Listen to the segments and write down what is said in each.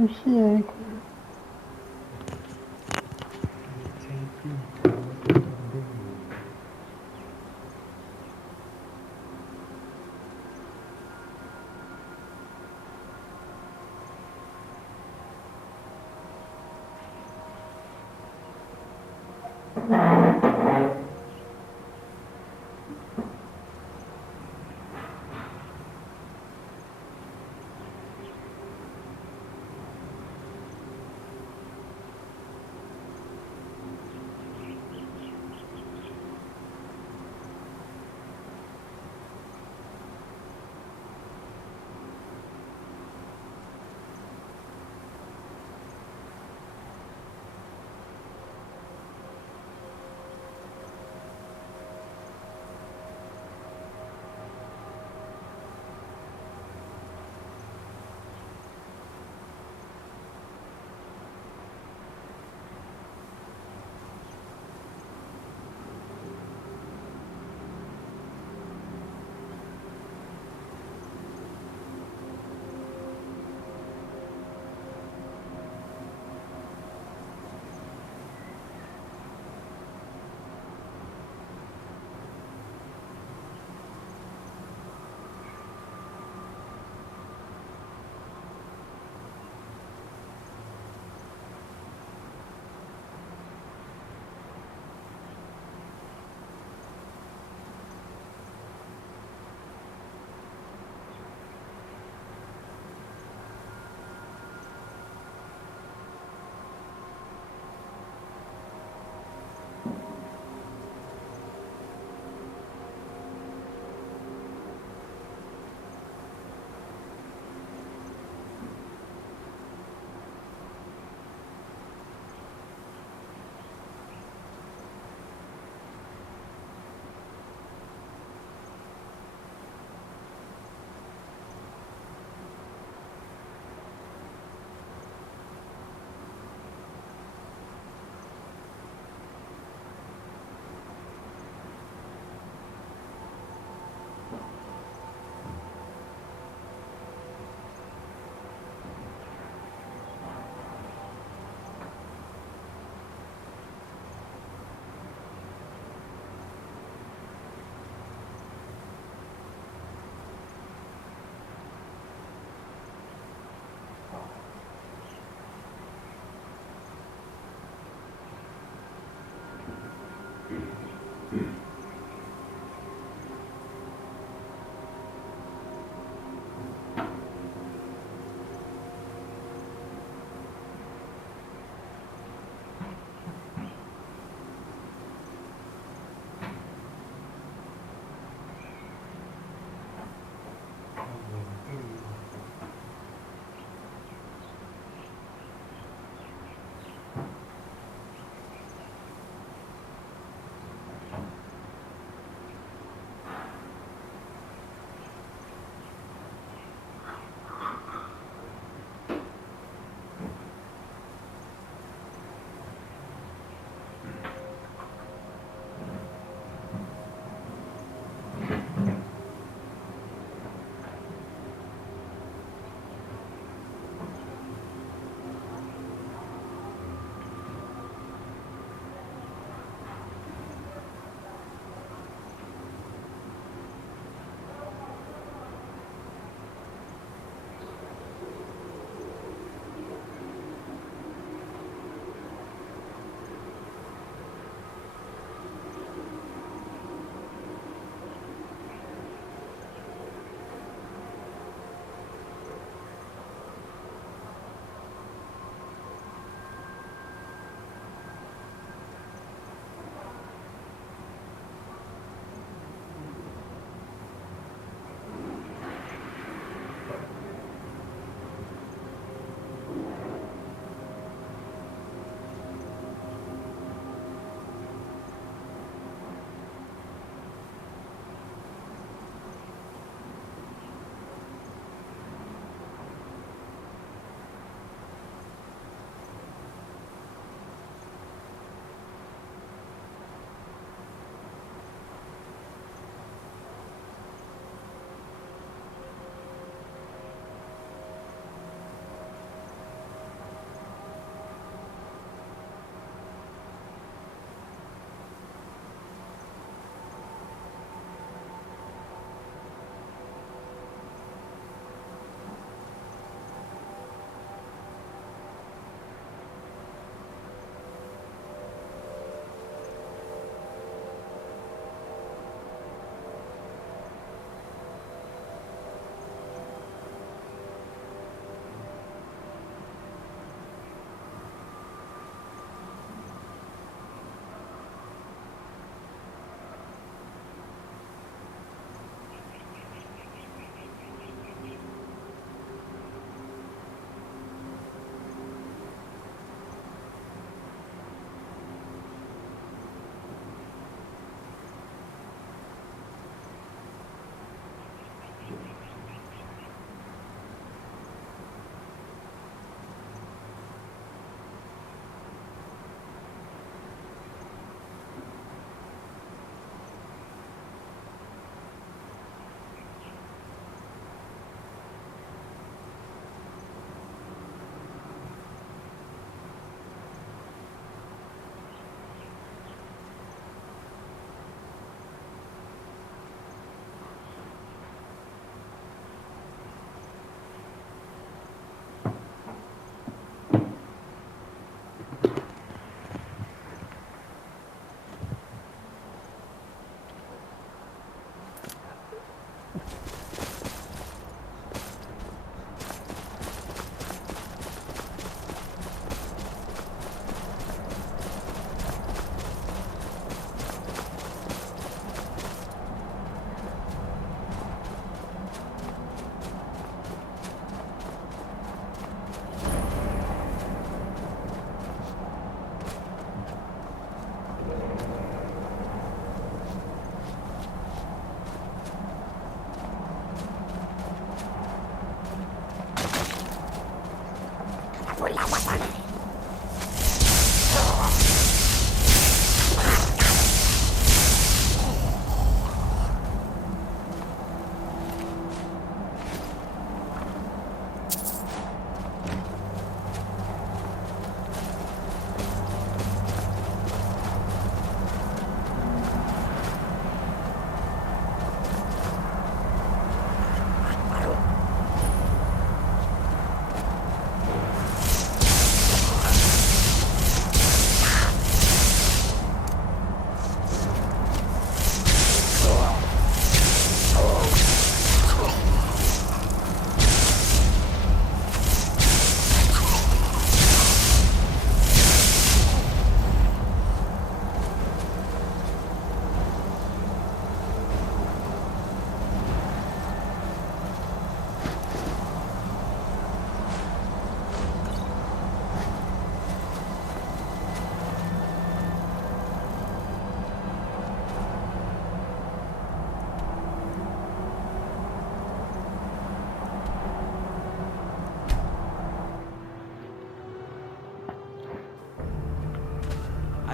Aussi avec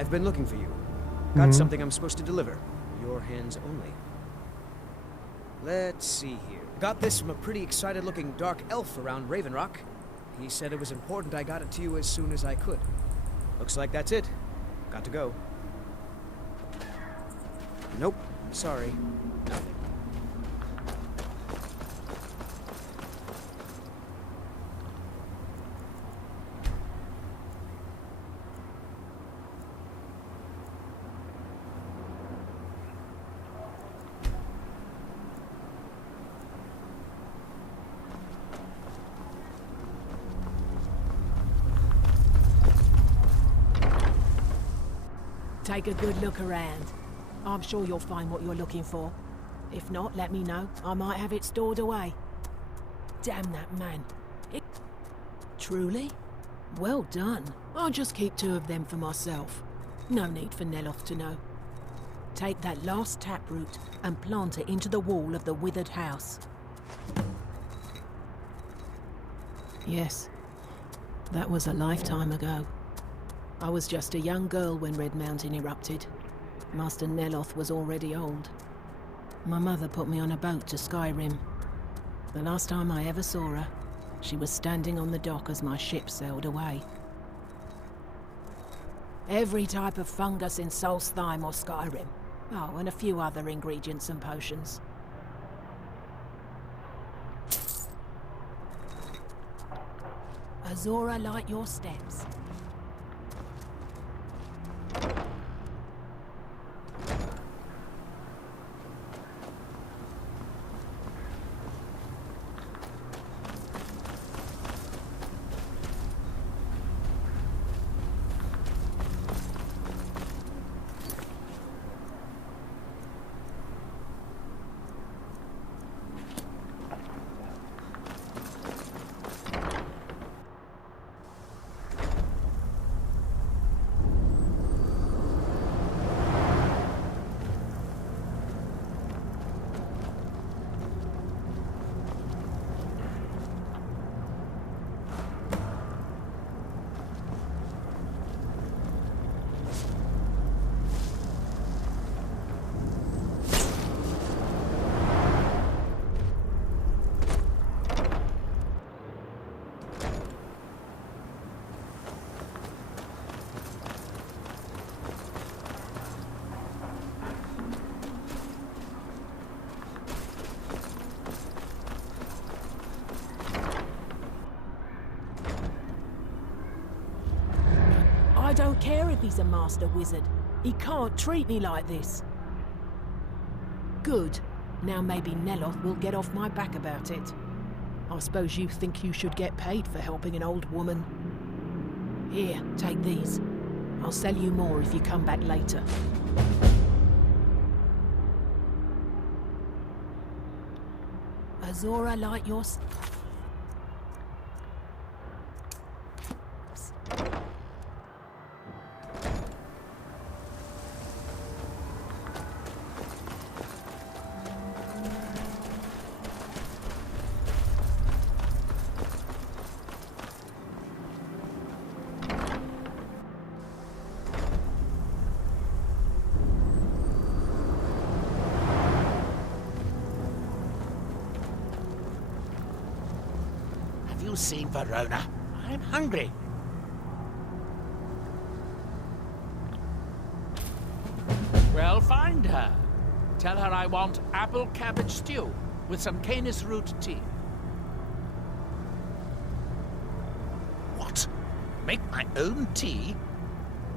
I've been looking for you. Got something I'm supposed to deliver. Your hands only. Let's see here. Got this from a pretty excited-looking dark elf around Raven Rock. He said it was important I got it to you as soon as I could. Looks like that's it. Got to go. Nope. Sorry. Nothing. Take a good look around. I'm sure you'll find what you're looking for. If not, let me know. I might have it stored away. Damn that man. Truly? Well done. I'll just keep 2 of them for myself. No need for Neloth to know. Take that last taproot and plant it into the wall of the withered house. Yes, that was a lifetime ago. I was just a young girl when Red Mountain erupted. Master Neloth was already old. My mother put me on a boat to Skyrim. The last time I ever saw her, she was standing on the dock as my ship sailed away. Every type of fungus in Solstheim or Skyrim. Oh, and a few other ingredients and potions. Azora, light your steps. I don't care if he's a master wizard. He can't treat me like this. Good. Now maybe Neloth will get off my back about it. I suppose you think you should get paid for helping an old woman. Here, take these. I'll sell you more if you come back later. Azora, light your... Seen Verona. I'm hungry. Well, find her. Tell her I want apple cabbage stew with some canis root tea. What? Make my own tea?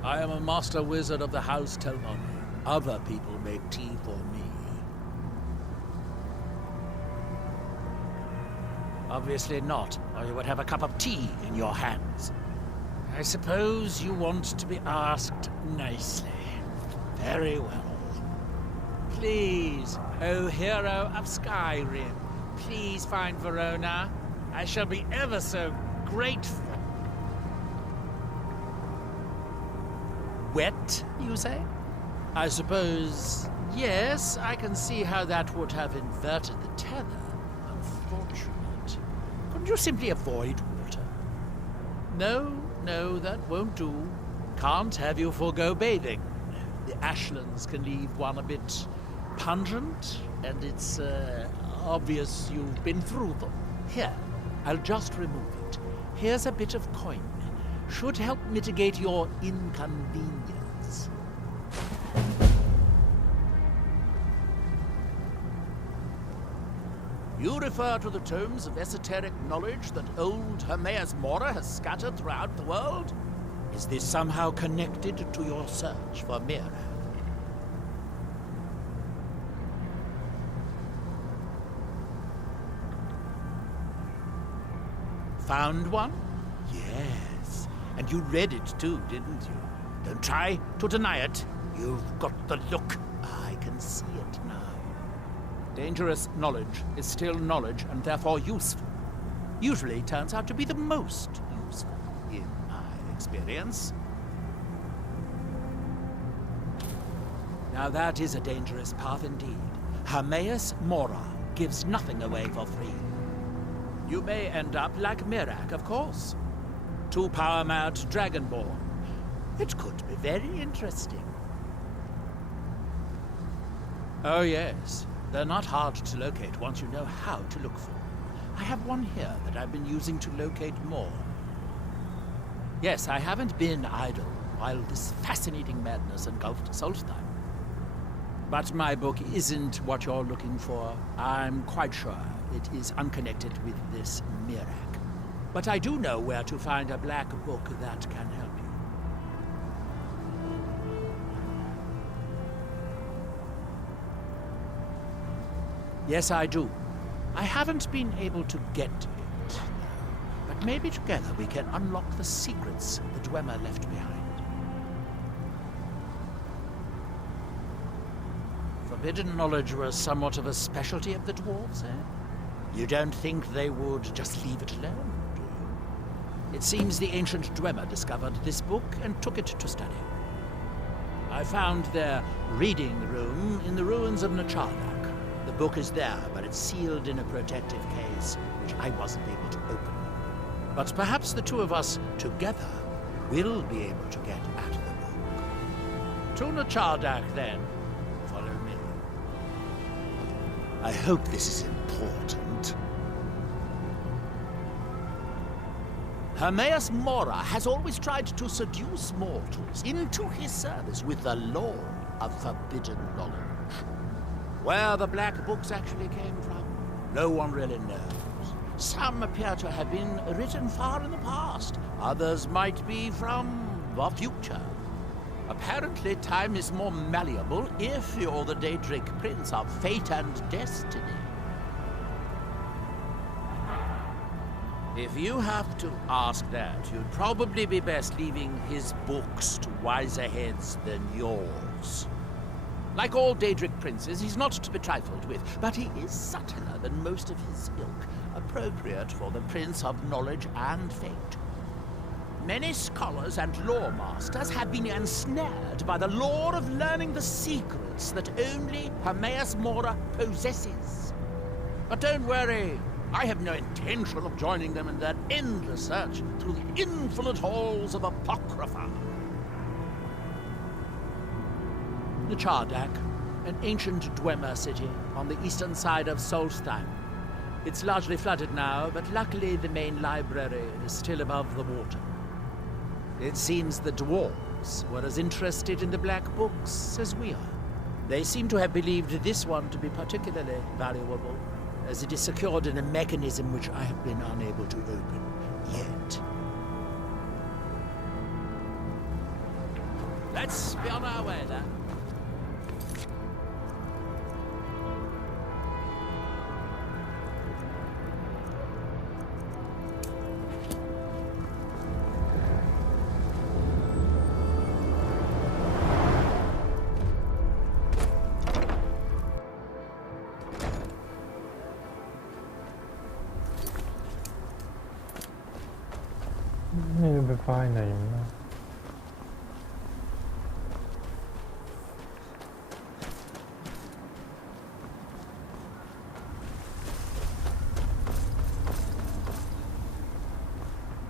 I am a master wizard of the House Telmoni. Other people make tea for me. Obviously not, or you would have a cup of tea in your hands. I suppose you want to be asked nicely. Very well. Please, O hero of Skyrim, please find Verona. I shall be ever so grateful. Wet, you say? I suppose, yes, I can see how that would have inverted the tether. Unfortunate. Couldn't you simply avoid water? No, that won't do. Can't have you forego bathing. The ashlands can leave one a bit pungent, and it's obvious you've been through them. Here, I'll just remove it. Here's a bit of coin. Should help mitigate your inconvenience. You refer to the tomes of esoteric knowledge that old Hermaeus Mora has scattered throughout the world? Is this somehow connected to your search for Miraak? Found one? Yes. And you read it too, didn't you? Don't try to deny it. You've got the look. I can see it now. Dangerous knowledge is still knowledge and therefore useful. Usually turns out to be the most useful, in my experience. Now that is a dangerous path indeed. Hermaeus Mora gives nothing away for free. You may end up like Miraak, of course. 2 power-mad Dragonborn. It could be very interesting. Oh yes, they're not hard to locate once you know how to look for them. I have one here that I've been using to locate more. Yes, I haven't been idle while this fascinating madness engulfed Solstheim. But my book isn't what you're looking for. I'm quite sure it is unconnected with this Miraak. But I do know where to find a black book that can help you. Yes, I do. I haven't been able to get to it, but maybe together we can unlock the secrets the Dwemer left behind. Forbidden knowledge was somewhat of a specialty of the dwarves, eh? You don't think they would just leave it alone, do you? It seems the ancient Dwemer discovered this book and took it to study. I found their reading room in the ruins of Nechardak. The book is there, but it's sealed in a protective case, which I wasn't able to open. But perhaps the two of us together will be able to get at the book. To Nechardak, then. Follow me. I hope this is important. Hermaeus Mora has always tried to seduce mortals into his service with the lore of forbidden knowledge. Where the black books actually came from, no one really knows. Some appear to have been written far in the past. Others might be from the future. Apparently, time is more malleable if you're the Daedric Prince of Fate and Destiny. If you have to ask that, you'd probably be best leaving his books to wiser heads than yours. Like all Daedric princes, he's not to be trifled with, but he is subtler than most of his ilk, appropriate for the Prince of Knowledge and Fate. Many scholars and lore masters have been ensnared by the lure of learning the secrets that only Hermaeus Mora possesses. But don't worry, I have no intention of joining them in their endless search through the infinite halls of Apocrypha. Nechardak, an ancient Dwemer city on the eastern side of Solstheim. It's largely flooded now, but luckily the main library is still above the water. It seems the dwarves were as interested in the black books as we are. They seem to have believed this one to be particularly valuable, as it is secured in a mechanism which I have been unable to open yet. Let's be on our way then.นี่ไปไฟล์ไหนมา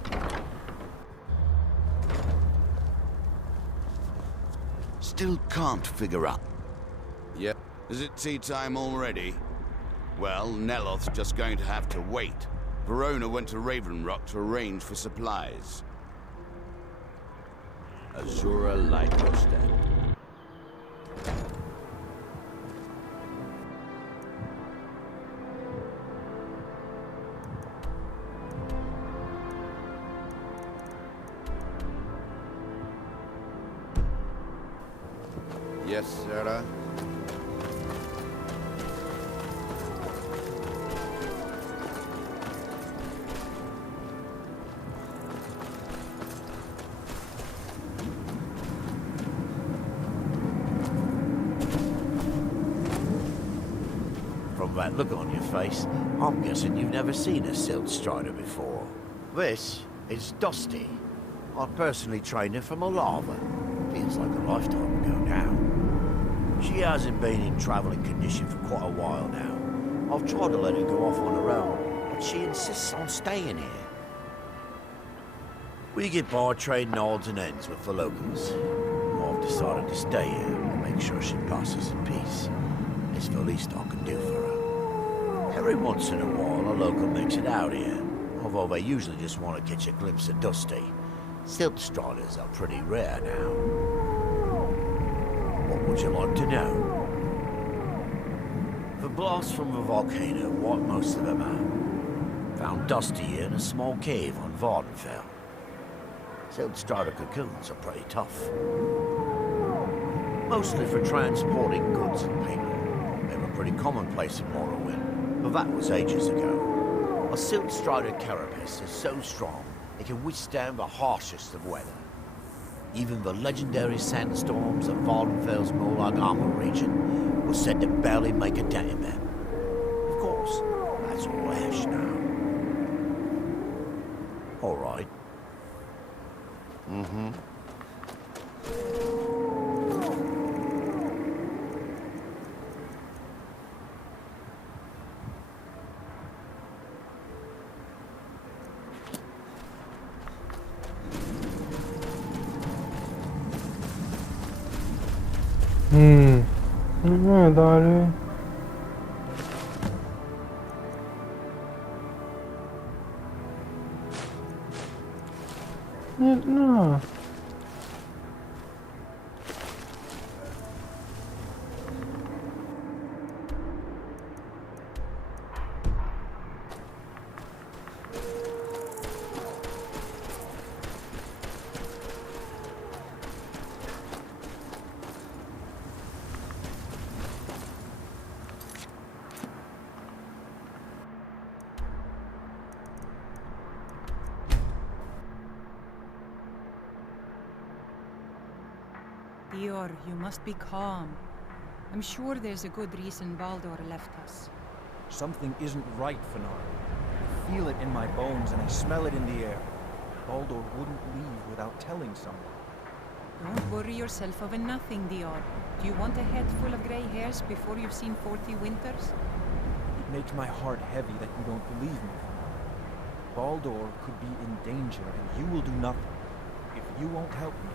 Ugh. still can't figure out. Yep. Is it tea time already? Well, Neloth's just going to have to wait. Verona went to Raven Rock to arrange for supplies. Azura Lighthouse. Yes, Sarah? From that look on your face, I'm guessing you've never seen a Silt Strider before. This is Dusty. I personally trained her from a lava. Feels like a lifetime ago now. She hasn't been in traveling condition for quite a while now. I've tried to let her go off on her own, but she insists on staying here. We get by trading odds and ends with the locals. I've decided to stay here and make sure she passes in peace. It's the least I can do for her. Every once in a while, a local makes it out here, although they usually just want to catch a glimpse of Dusty. Silt Striders are pretty rare now. What would you like to know? The blast from the volcano wiped most of them out. Found Dusty in a small cave on Vardenfell. Silt Strider cocoons are pretty tough. Mostly for transporting goods and people. They were pretty commonplace in Morrowind, but that was ages ago. A Silt Strider carapace is so strong it can withstand the harshest of weather. Even the legendary sandstorms of Vardenfell's Molag Armor region were said to barely make a dent in them. Of course, that's all ash now. All right. Mm-hmm. Dale. No. Dior, you must be calm. I'm sure there's a good reason Baldur left us. Something isn't right, Fenar. I feel it in my bones and I smell it in the air. Baldur wouldn't leave without telling someone. Don't worry yourself over nothing, Dior. Do you want a head full of grey hairs before you've seen 40 winters? It makes my heart heavy that you don't believe me, Fenar. Baldur could be in danger and you will do nothing. If you won't help me,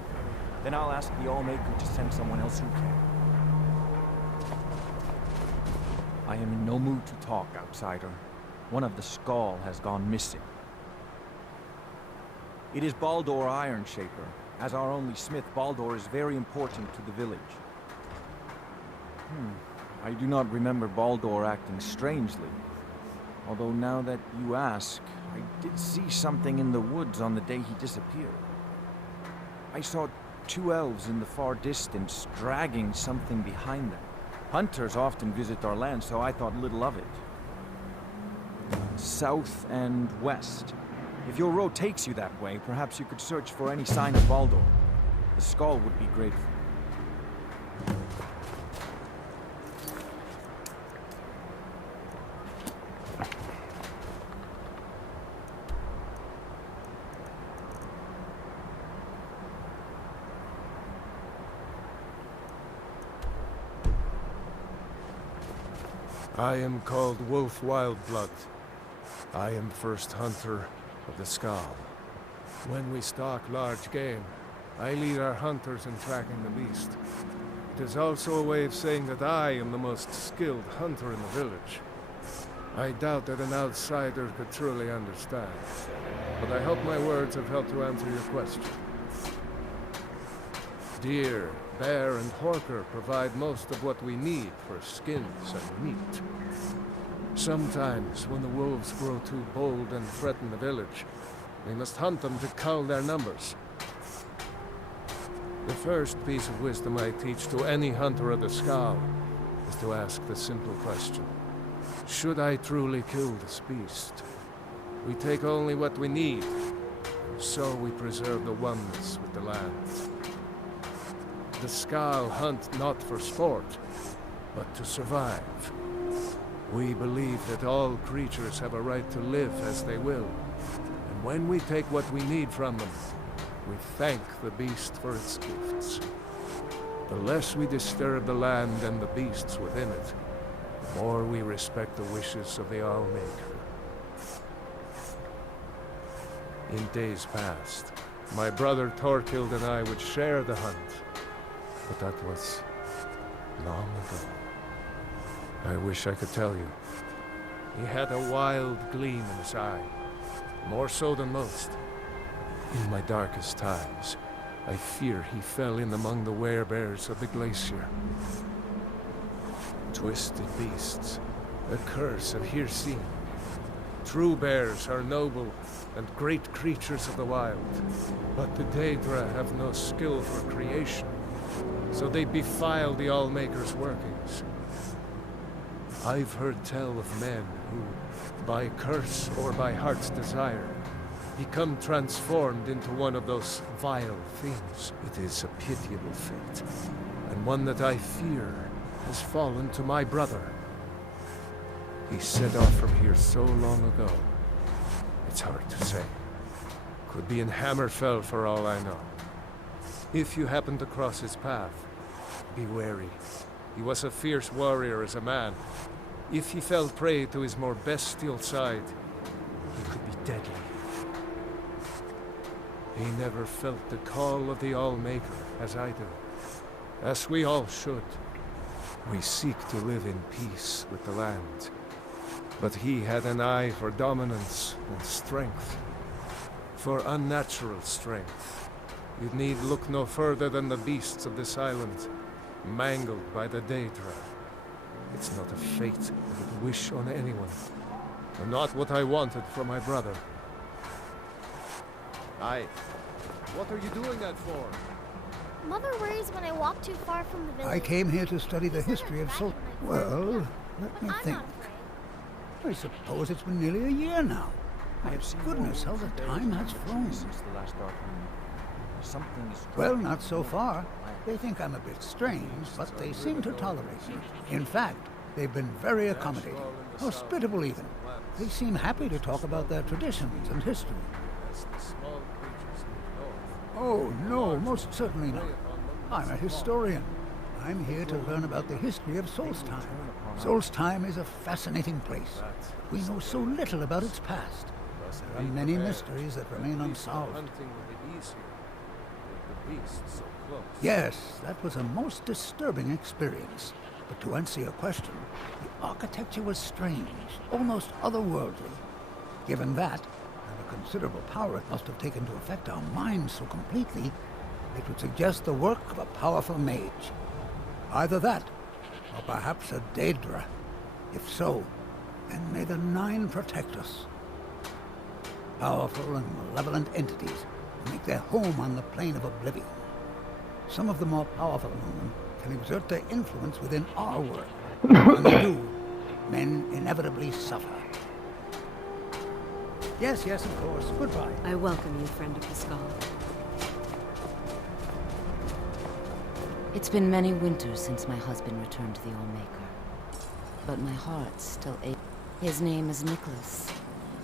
then I'll ask the Allmaker to send someone else who can. I am in no mood to talk, outsider. One of the Skaal has gone missing. It is Baldur Ironshaper. As our only smith, Baldur is very important to the village. I do not remember Baldur acting strangely. Although now that you ask, I did see something in the woods on the day he disappeared. I saw 2 elves in the far distance dragging something behind them. Hunters often visit our land, so I thought little of it. South and west. If your road takes you that way, perhaps you could search for any sign of Baldur. The Skaal would be grateful. I am called Wolf Wildblood. I am first hunter of the Skaal. When we stalk large game, I lead our hunters in tracking the beast. It is also a way of saying that I am the most skilled hunter in the village. I doubt that an outsider could truly understand, but I hope my words have helped to answer your question. Deer, bear, and horker provide most of what we need for skins and meat. Sometimes, when the wolves grow too bold and threaten the village, we must hunt them to cull their numbers. The first piece of wisdom I teach to any hunter of the Skal is to ask the simple question. Should I truly kill this beast? We take only what we need, and so we preserve the oneness with the land. The Skal hunt not for sport, but to survive. We believe that all creatures have a right to live as they will, and when we take what we need from them, we thank the beast for its gifts. The less we disturb the land and the beasts within it, the more we respect the wishes of the Allmaker. In days past, my brother Thorkild and I would share the hunt, but that was long ago. I wish I could tell you. He had a wild gleam in his eye, more so than most. In my darkest times, I fear he fell in among the werebears of the glacier. Twisted beasts, a curse of Hircine. True bears are noble and great creatures of the wild, but the Daedra have no skill for creation, so they defile the Allmaker's workings. I've heard tell of men who, by curse or by heart's desire, become transformed into one of those vile things. It is a pitiable fate, and one that I fear has fallen to my brother. He set off from here so long ago. It's hard to say. Could be in Hammerfell for all I know. If you happen to cross his path, be wary. He was a fierce warrior as a man. If he fell prey to his more bestial side, he could be deadly. He never felt the call of the Allmaker, as I do. As we all should. We seek to live in peace with the land. But he had an eye for dominance and strength. For unnatural strength, you'd need look no further than the beasts of this island, mangled by the Daedra. It's not a fate I would wish on anyone, and not what I wanted for my brother. Aye. What are you doing that for? Mother worries when I walk too far from the village. I came here to study the history of Sol... Well, let me think. I suppose it's been nearly a year now. My goodness, how the time has flown. Well, not so far. They think I'm a bit strange, but they seem to tolerate me. In fact, they've been very accommodating, hospitable even. They seem happy to talk about their traditions and history. Oh, no, most certainly not. I'm a historian. I'm here to learn about the history of Solstheim. Solstheim is a fascinating place. We know so little about its past. There are many mysteries that remain unsolved. Yes, that was a most disturbing experience. But to answer your question, the architecture was strange, almost otherworldly. Given that, and the considerable power it must have taken to affect our minds so completely, it would suggest the work of a powerful mage. Either that, or perhaps a Daedra. If so, then may the Nine protect us. Powerful and malevolent entities make their home on the plane of oblivion. Some of the more powerful among them can exert their influence within our world. When they do, men inevitably suffer. Yes, yes, of course. Goodbye. I welcome you, friend of the Skal. It's been many winters since my husband returned to the Allmaker. But my heart still aches. His name is Nicholas.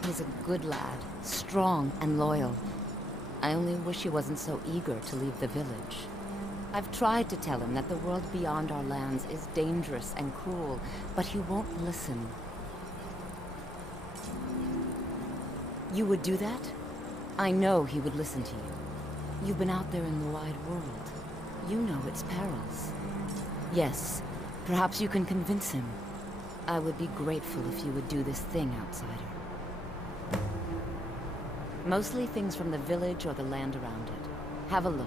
He's a good lad, strong and loyal. I only wish he wasn't so eager to leave the village. I've tried to tell him that the world beyond our lands is dangerous and cruel, but he won't listen. You would do that? I know he would listen to you. You've been out there in the wide world. You know its perils. Yes, perhaps you can convince him. I would be grateful if you would do this thing, outsider. Mostly things from the village or the land around it. Have a look.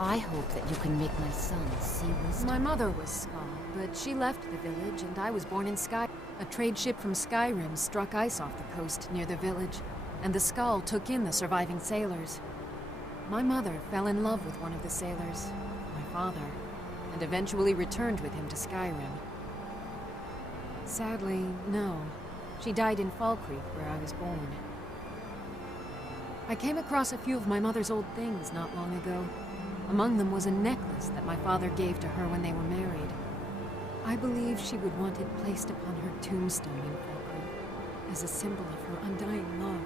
I hope that you can make my son see wisdom. My mother was Skull, but she left the village and I was born in Sky. A trade ship from Skyrim struck ice off the coast near the village, and the Skull took in the surviving sailors. My mother fell in love with one of the sailors, my father, and eventually returned with him to Skyrim. Sadly, no. She died in Fall Creek, where I was born. I came across a few of my mother's old things not long ago. Among them was a necklace that my father gave to her when they were married. I believe she would want it placed upon her tombstone in Fall Creek as a symbol of her undying love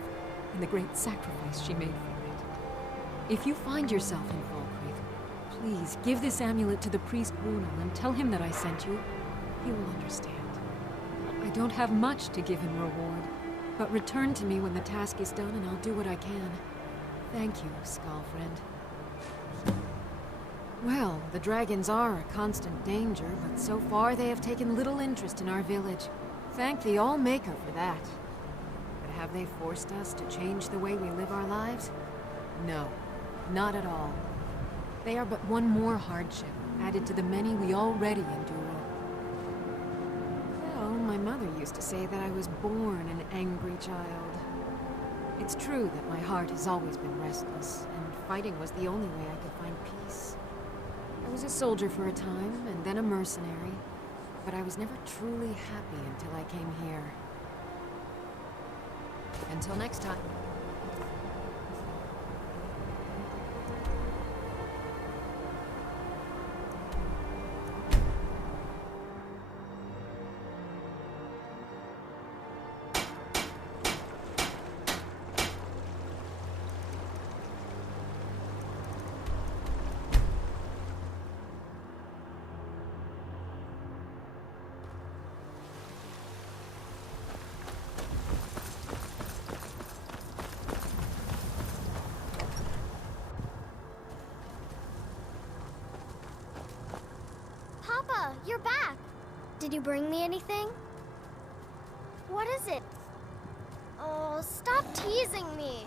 and the great sacrifice she made for it. If you find yourself in Fall Creek, please give this amulet to the priest Bruno and tell him that I sent you. He will understand. I don't have much to give in reward, but return to me when the task is done and I'll do what I can. Thank you, Skull friend. Well, the dragons are a constant danger, but so far they have taken little interest in our village. Thank the All-Maker for that. But have they forced us to change the way we live our lives? No, not at all. They are but one more hardship, added to the many we already endure. Well, my mother used to say that I was born an angry child. It's true that my heart has always been restless, and fighting was the only way I could find peace. I was a soldier for a time, and then a mercenary, but I was never truly happy until I came here. Until next time. Papa, you're back. Did you bring me anything? What is it? Oh, stop teasing me.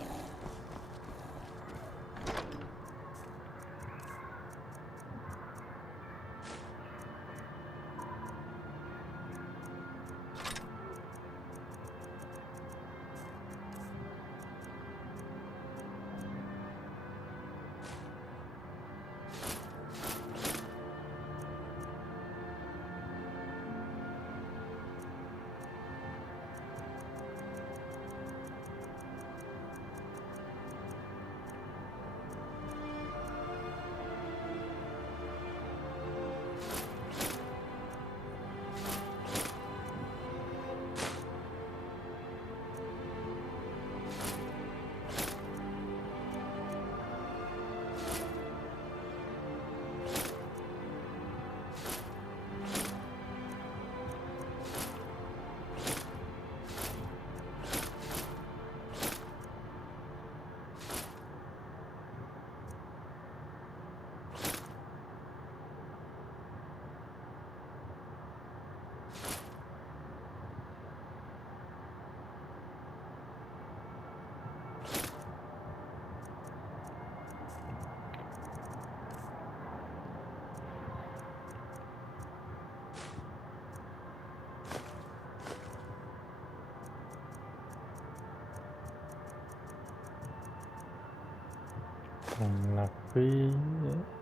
Con la figlia.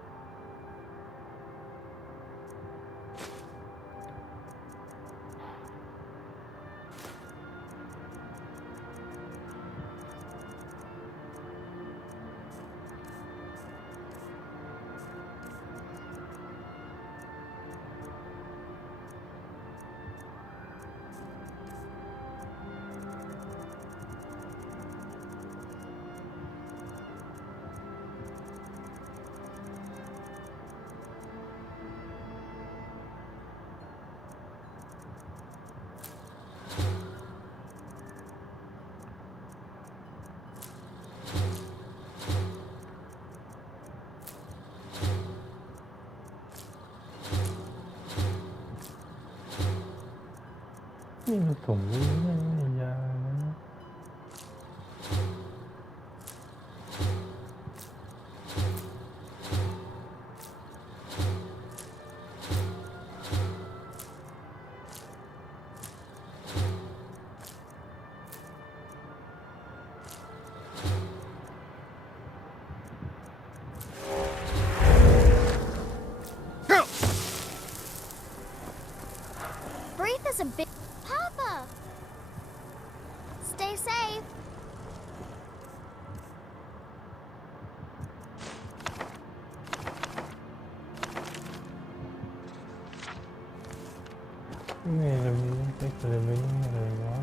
นี่ผสมไม่มียานะ Breathe is a big... Papa! Stay safe. Này là mình cái là mình rồi đó.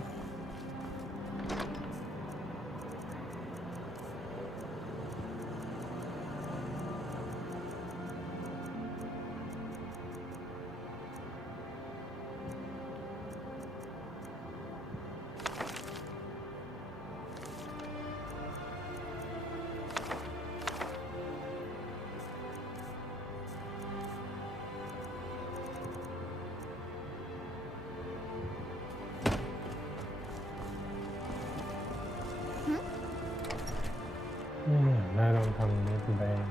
Nay lองทำเนื้อแดง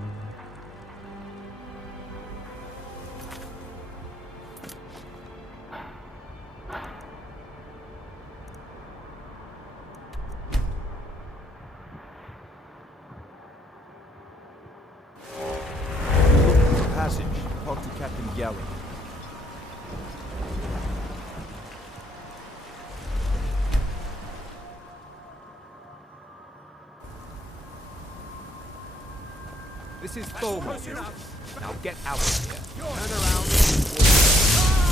Passage. Talk to Captain Galley. This is Thormod. Now get out of here. Turn around and walk.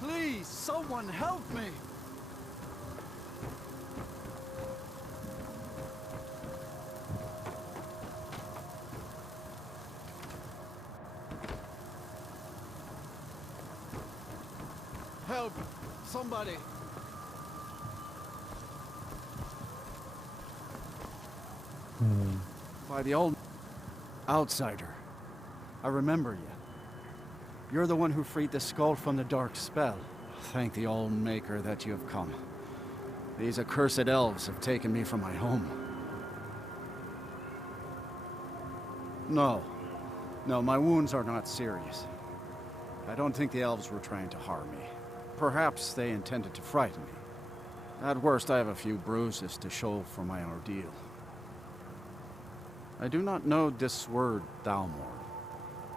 Please, someone help me! Help! Somebody! By the old outsider, I remember you. You're the one who freed the skull from the dark spell. Thank the All-Maker that you have come. These accursed elves have taken me from my home. No, my wounds are not serious. I don't think the elves were trying to harm me. Perhaps they intended to frighten me. At worst, I have a few bruises to show for my ordeal. I do not know this word, Thalmor,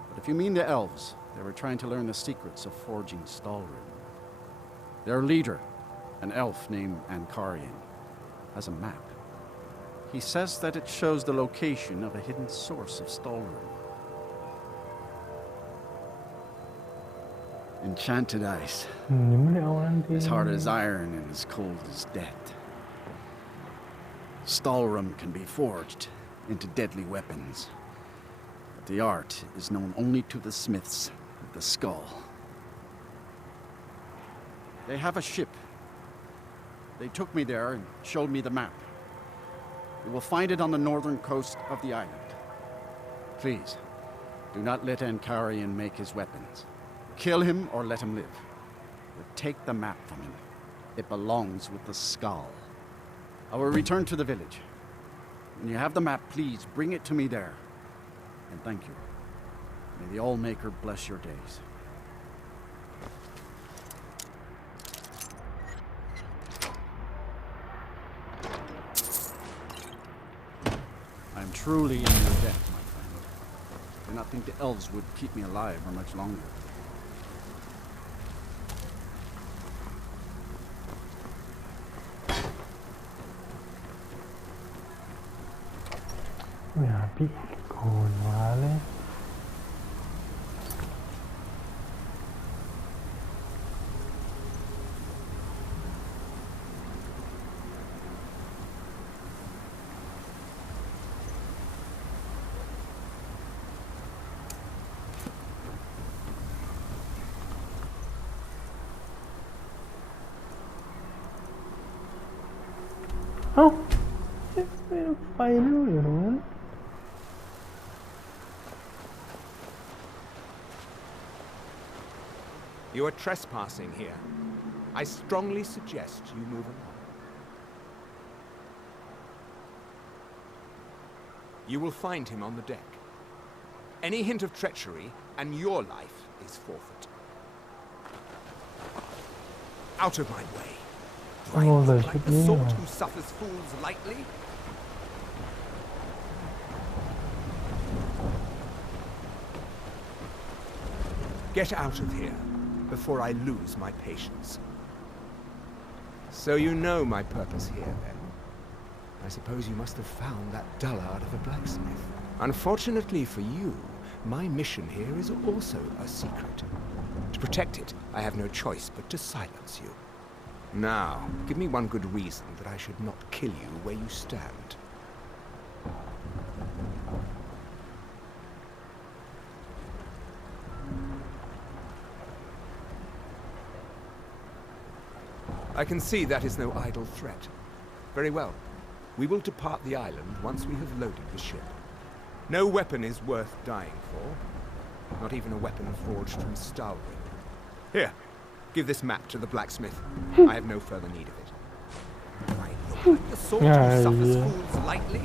but if you mean the elves, they were trying to learn the secrets of forging Stalhrim. Their leader, an elf named Ankarian, has a map. He says that it shows the location of a hidden source of Stalhrim. Enchanted ice, as hard as iron and as cold as death. Stalhrim can be forged into deadly weapons, but the art is known only to the smiths of the skull. They have a ship. They took me there and showed me the map. You will find it on the northern coast of the island. Please, do not let Ankarian make his weapons. Kill him or let him live. But take the map from him. It belongs with the Skull. I will return to the village. When you have the map, please bring it to me there. And thank you. May the Allmaker bless your days. I am truly in your debt, my friend. I did not think the elves would keep me alive for much longer. Mira, piccolo, vale. Oh, pero fileอยู่ตรงนั้น You are trespassing here. I strongly suggest you move along. You will find him on the deck. Any hint of treachery, and your life is forfeit. Out of my way. Do I look like the sort who suffers fools lightly? Get out of here before I lose my patience. So you know my purpose here, then? I suppose you must have found that dullard of a blacksmith. Unfortunately for you, my mission here is also a secret. To protect it, I have no choice but to silence you. Now, give me one good reason that I should not kill you where you stand. I can see that is no idle threat. Very well. We will depart the island once we have loaded the ship. No weapon is worth dying for. Not even a weapon forged from Stalwyn. Here, give this map to the blacksmith. I have no further need of it. Do I look like the sort who suffers fools lightly?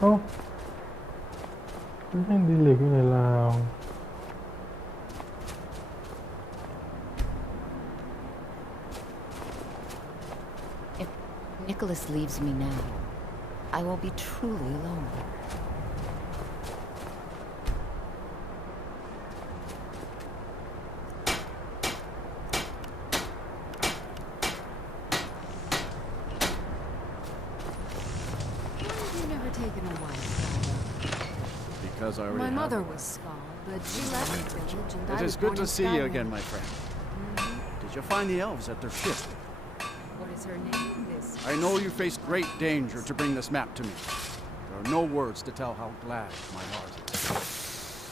Oh,ยังดีเลยอยู่ในลาว If Nicholas leaves me now, I will be truly alone. Because I already My have mother one. was Skull, but she left the village and I It was is good born to in see you Skyrim. again, my friend. Did you find the elves at their ship? What is her name? This. I know you faced great danger to bring this map to me. There are no words to tell how glad my heart is.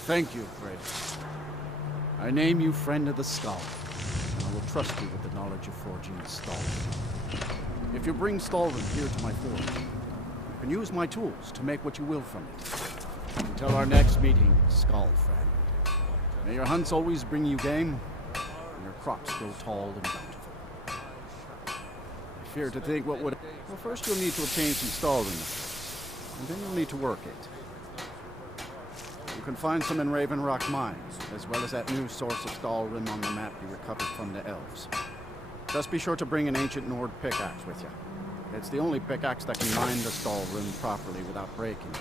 Thank you, Fred. I name you Friend of the Skull, and I will trust you with the knowledge of forging Stalwyn. If you bring Stalwyn here to my forge, you can use my tools to make what you will from it. Until our next meeting, Skull Friend. May your hunts always bring you game, and your crops grow tall and bountiful. I fear to think what would... Well, first you'll need to obtain some Stalwyn, and then you'll need to work it. You can find some in Raven Rock Mines, as well as that new source of Stalwyn on the map you recovered from the elves. Just be sure to bring an ancient Nord pickaxe with you. It's the only pickaxe that can mine the Stalwyn properly without breaking it.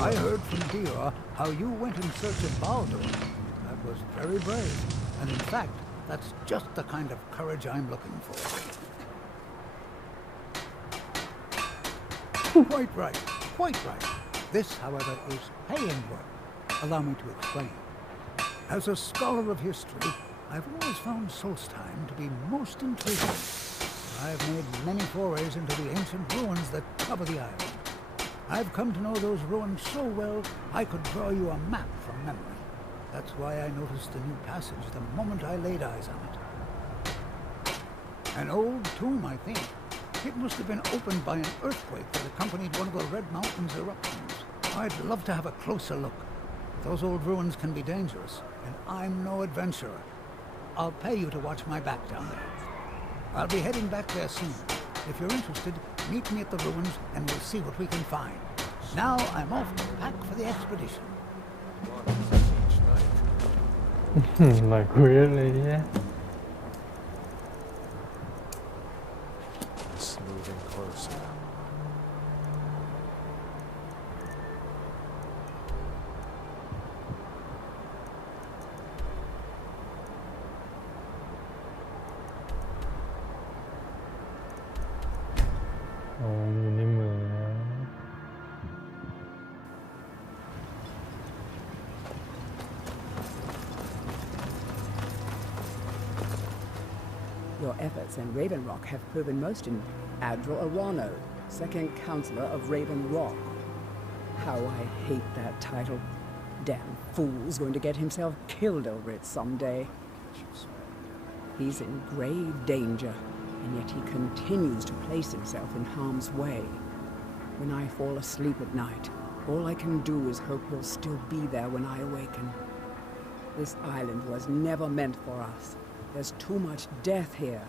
I heard from Dior how you went in search of Baldur. That was very brave. And in fact, that's just the kind of courage I'm looking for. Quite right. Quite right. This, however, is paying work. Allow me to explain. As a scholar of history, I've always found Solstheim to be most intriguing. I've made many forays into the ancient ruins that cover the island. I've come to know those ruins so well, I could draw you a map from memory. That's why I noticed the new passage the moment I laid eyes on it. An old tomb, I think. It must have been opened by an earthquake that accompanied one of the Red Mountains eruptions. I'd love to have a closer look. Those old ruins can be dangerous, and I'm no adventurer. I'll pay you to watch my back down there. I'll be heading back there soon. If you're interested, meet me at the ruins and we'll see what we can find. Now I'm off to pack for the expedition. Like really, yeah. It's moving closer.อยู่ในมือนะ Your efforts in Raven Rock have proven most in Adral Arano, second counselor of Raven Rock. How I hate that title. Damn fool's going to get himself killed over it someday. He's in grave danger, and yet he continues to place himself in harm's way. When I fall asleep at night, all I can do is hope he'll still be there when I awaken. This island was never meant for us. There's too much death here.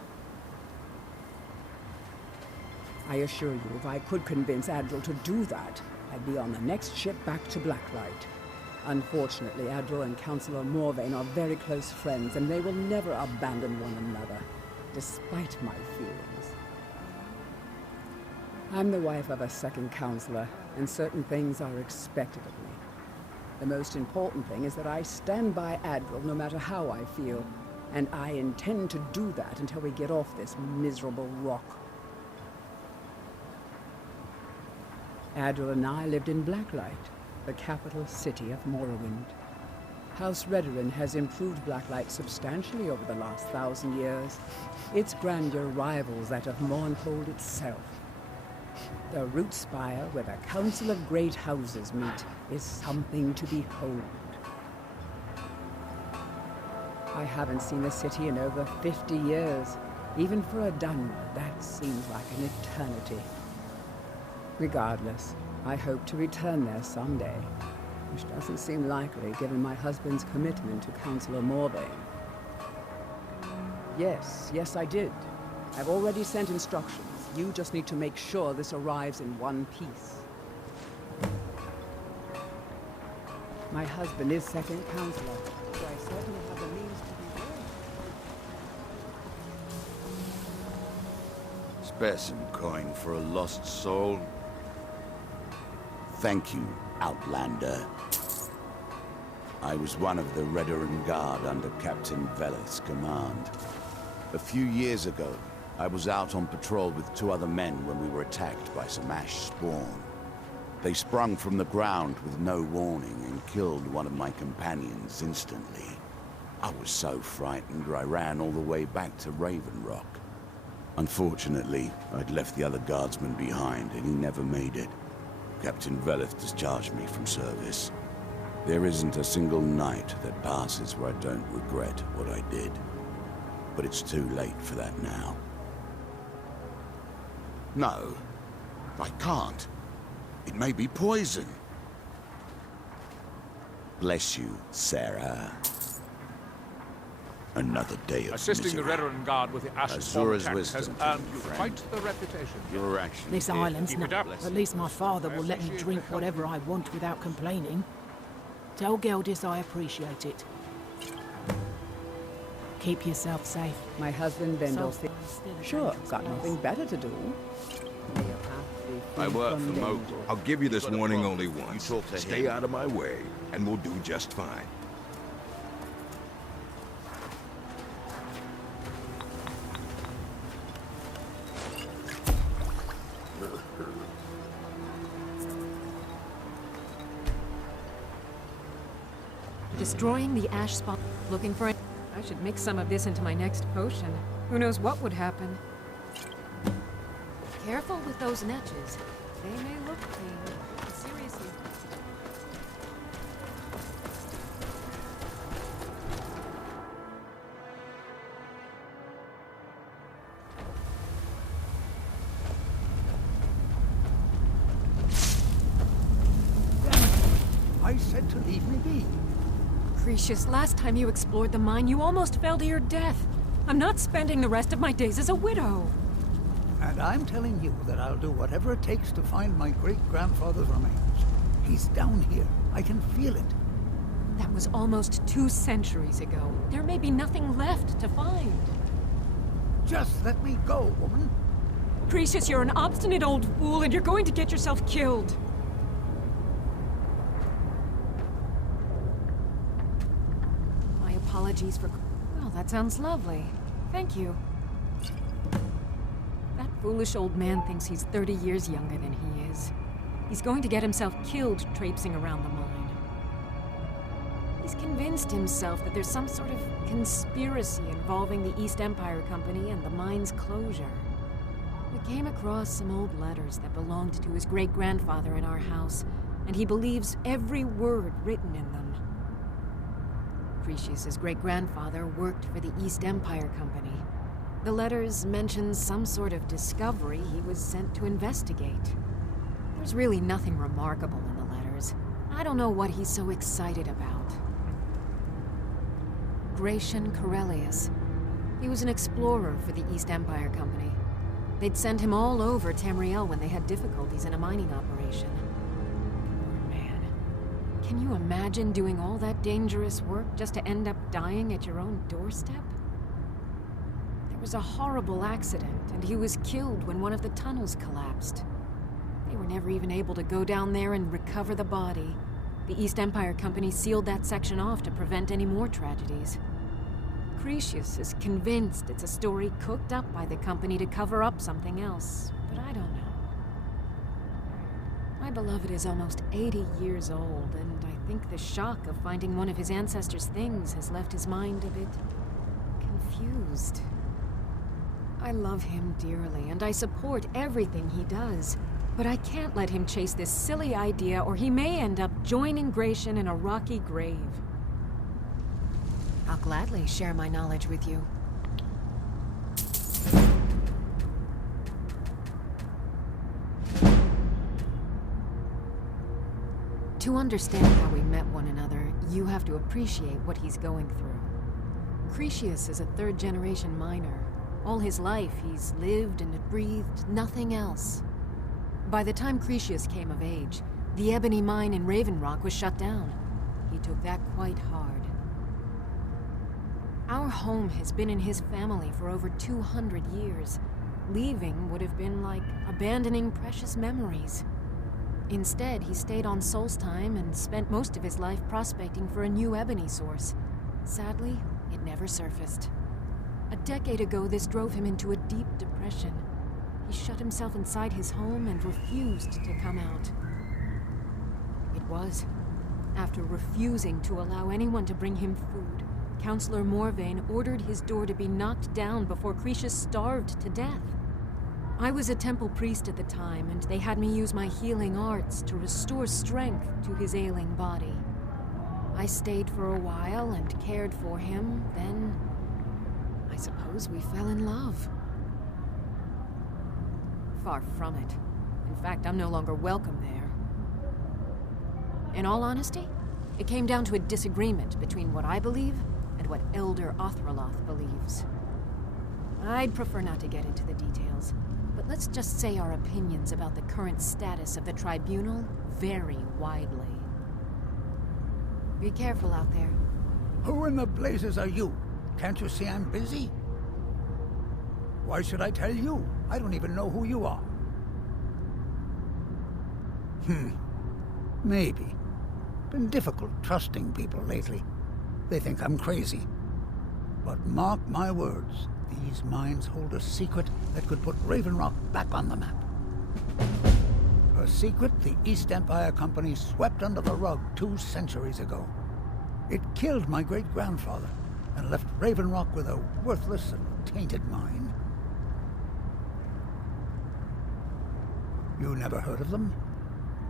I assure you, if I could convince Adral to do that, I'd be on the next ship back to Blacklight. Unfortunately, Adral and Councillor Morvain are very close friends, and they will never abandon one another, despite my feelings. I'm the wife of a second counselor, and certain things are expected of me. The most important thing is that I stand by Adral no matter how I feel, and I intend to do that until we get off this miserable rock. Adral and I lived in Blacklight, the capital city of Morrowind. House Redoran has improved Blacklight substantially over the last 1,000 years. Its grandeur rivals that of Mournhold itself. The root spire, where the Council of Great Houses meet, is something to behold. I haven't seen the city in over 50 years. Even for a Dunmer, that seems like an eternity. Regardless, I hope to return there someday, which doesn't seem likely given my husband's commitment to Councillor Morvain. Yes, I did. I've already sent instructions. You just need to make sure this arrives in one piece. My husband is second counselor, so I certainly have the means to be there. Spare some coin for a lost soul. Thank you, Outlander. I was one of the Redoran Guard under Captain Veleth's command. A few years ago, I was out on patrol with 2 other men when we were attacked by some ash spawn. They sprung from the ground with no warning and killed one of my companions instantly. I was so frightened I ran all the way back to Raven Rock. Unfortunately, I'd left the other guardsmen behind and he never made it. Captain Veleth discharged me from service. There isn't a single night that passes where I don't regret what I did. But it's too late for that now. No, I can't. It may be poison. Bless you, Sarah. Another day of Assisting misery. the Redoran Guard with the Ashen Azura's attack has wisdom, earned you friend. quite the reputation. Your actions. This here island's Keep not. it up. At least my father will let me drink whatever I want without complaining. Tell Geldis I appreciate it. Keep yourself safe. My husband, Vendel, So- sure, got nothing better to do. I work for Moat. I'll give you this warning only once. talk to Stay him. out of my way, and we'll do just fine. Destroying the ash spawn. Looking for it. I should mix some of this into my next potion. Who knows what would happen? Careful with those netches. They may look clean. Seriously. I said to leave me be. Cretius, last time you explored the mine, you almost fell to your death. I'm not spending the rest of my days as a widow. And I'm telling you that I'll do whatever it takes to find my great-grandfather's remains. He's down here. I can feel it. That was almost 2 centuries ago. There may be nothing left to find. Just let me go, woman. Cretius, you're an obstinate old fool, and you're going to get yourself killed. My apologies for... Well, that sounds lovely. Thank you. That foolish old man thinks he's 30 years younger than he is. He's going to get himself killed traipsing around the mine. He's convinced himself that there's some sort of conspiracy involving the East Empire Company and the mine's closure. We came across some old letters that belonged to his great-grandfather in our house, and he believes every word written in them. Cretius's great-grandfather worked for the East Empire Company. The letters mention some sort of discovery he was sent to investigate. There's really nothing remarkable in the letters. I don't know what he's so excited about. Gratian Corellius. He was an explorer for the East Empire Company. They'd send him all over Tamriel when they had difficulties in a mining operation. Poor man. Can you imagine doing all that dangerous work just to end up dying at your own doorstep? There was a horrible accident, and he was killed when one of the tunnels collapsed. They were never even able to go down there and recover the body. The East Empire Company sealed that section off to prevent any more tragedies. Cretius is convinced it's a story cooked up by the company to cover up something else, but I don't know. My beloved is almost 80 years old, and I think the shock of finding one of his ancestors' things has left his mind a bit confused. I love him dearly, and I support everything he does, but I can't let him chase this silly idea, or he may end up joining Gratian in a rocky grave. I'll gladly share my knowledge with you. To understand how we met one another, you have to appreciate what he's going through. Cretius is a third-generation miner. All his life, he's lived and breathed nothing else. By the time Cretius came of age, the ebony mine in Raven Rock was shut down. He took that quite hard. Our home has been in his family for over 200 years. Leaving would have been like abandoning precious memories. Instead, he stayed on Solstheim and spent most of his life prospecting for a new ebony source. Sadly, it never surfaced. A decade ago, this drove him into a deep depression. He shut himself inside his home and refused to come out. It was after refusing to allow anyone to bring him food, Councillor Morvain ordered his door to be knocked down before Cretius starved to death. I was a temple priest at the time, and they had me use my healing arts to restore strength to his ailing body. I stayed for a while and cared for him, then I suppose we fell in love. Far from it. In fact, I'm no longer welcome there. In all honesty, it came down to a disagreement between what I believe and what Elder Othraloth believes. I'd prefer not to get into the details, but let's just say our opinions about the current status of the Tribunal vary widely. Be careful out there. Who in the blazes are you? Can't you see I'm busy? Why should I tell you? I don't even know who you are. Maybe. Been difficult trusting people lately. They think I'm crazy. But mark my words, these mines hold a secret that could put Raven Rock back on the map. A secret the East Empire Company swept under the rug 2 centuries ago. It killed my great-grandfather and left Raven Rock with a worthless and tainted mine. You never heard of them?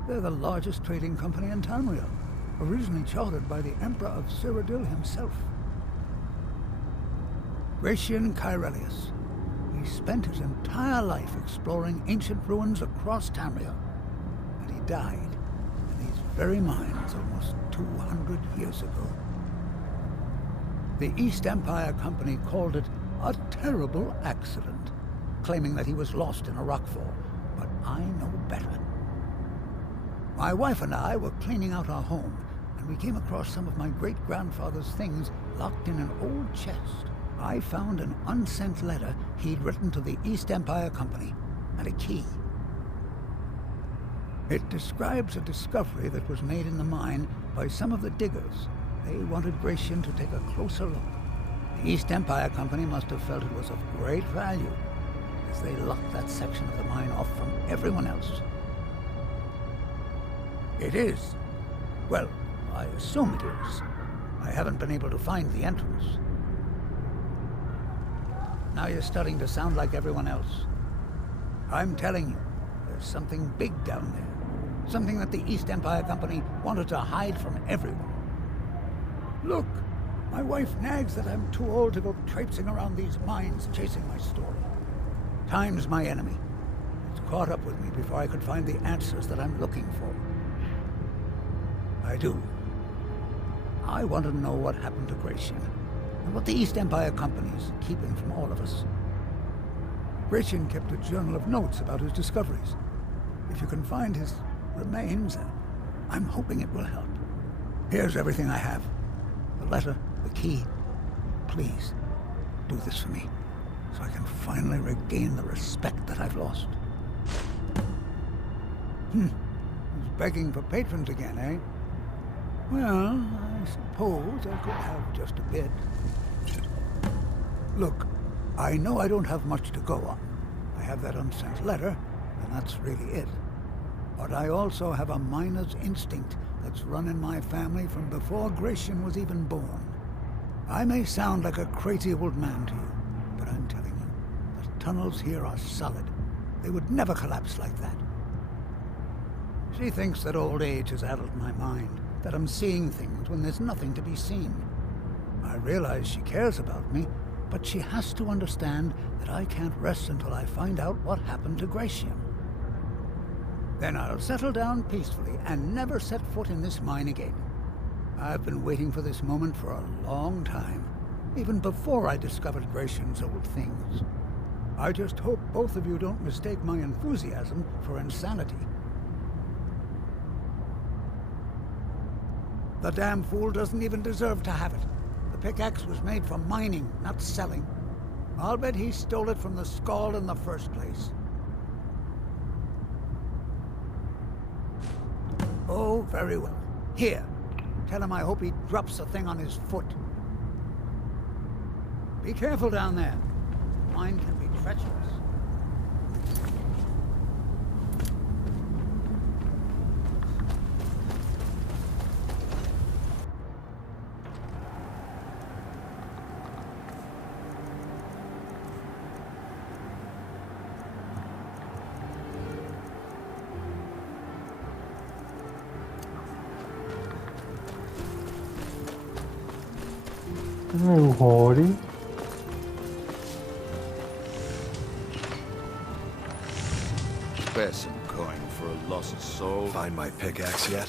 They're the largest trading company in Tamriel, originally chartered by the Emperor of Cyrodiil himself. Gratian Kyrelius. He spent his entire life exploring ancient ruins across Tamriel, and he died in these very mines almost 200 years ago. The East Empire Company called it a terrible accident, claiming that he was lost in a rockfall, but I know better. My wife and I were cleaning out our home, and we came across some of my great-grandfather's things locked in an old chest. I found an unsent letter he'd written to the East Empire Company, and a key. It describes a discovery that was made in the mine by some of the diggers. They wanted Gratian to take a closer look. The East Empire Company must have felt it was of great value, as they locked that section of the mine off from everyone else. It is. Well, I assume it is. I haven't been able to find the entrance. Now you're starting to sound like everyone else. I'm telling you, there's something big down there. Something that the East Empire Company wanted to hide from everyone. Look, my wife nags that I'm too old to go traipsing around these mines chasing my story. Time's my enemy. It's caught up with me before I could find the answers that I'm looking for. I do. I want to know what happened to Gratian, and what the East Empire Company is keeping from all of us. Gratian kept a journal of notes about his discoveries. If you can find his remains, I'm hoping it will help. Here's everything I have. The letter, the key. Please, do this for me, so I can finally regain the respect that I've lost. He's begging for patrons again, eh? Well, I suppose I could have just a bit. Look, I know I don't have much to go on. I have that unsent letter, and that's really it. But I also have a miner's instinct that's run in my family from before Gratian was even born. I may sound like a crazy old man to you, but I'm telling you, the tunnels here are solid. They would never collapse like that. She thinks that old age has addled my mind, that I'm seeing things when there's nothing to be seen. I realize she cares about me, but she has to understand that I can't rest until I find out what happened to Gratian. Then I'll settle down peacefully and never set foot in this mine again. I've been waiting for this moment for a long time, even before I discovered Gratian's old things. I just hope both of you don't mistake my enthusiasm for insanity. The damn fool doesn't even deserve to have it. The pickaxe was made for mining, not selling. I'll bet he stole it from the Skald in the first place. Oh, very well. Here. Tell him I hope he drops the thing on his foot. Be careful down there. Mine can be treacherous. Hori. Spare some coin for a lost soul. Find my pickaxe yet?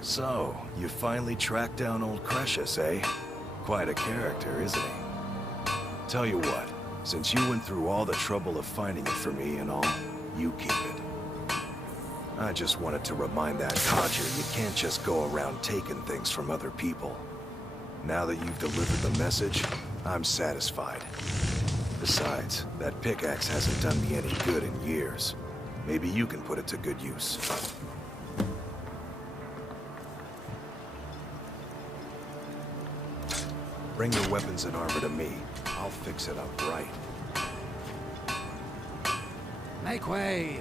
So, you finally tracked down old Cresius, eh? Quite a character, isn't he? Tell you what, since you went through all the trouble of finding it for me and all, you keep it. I just wanted to remind that codger you can't just go around taking things from other people. Now that you've delivered the message, I'm satisfied. Besides, that pickaxe hasn't done me any good in years. Maybe you can put it to good use. Bring your weapons and armor to me. I'll fix it up right. Make way!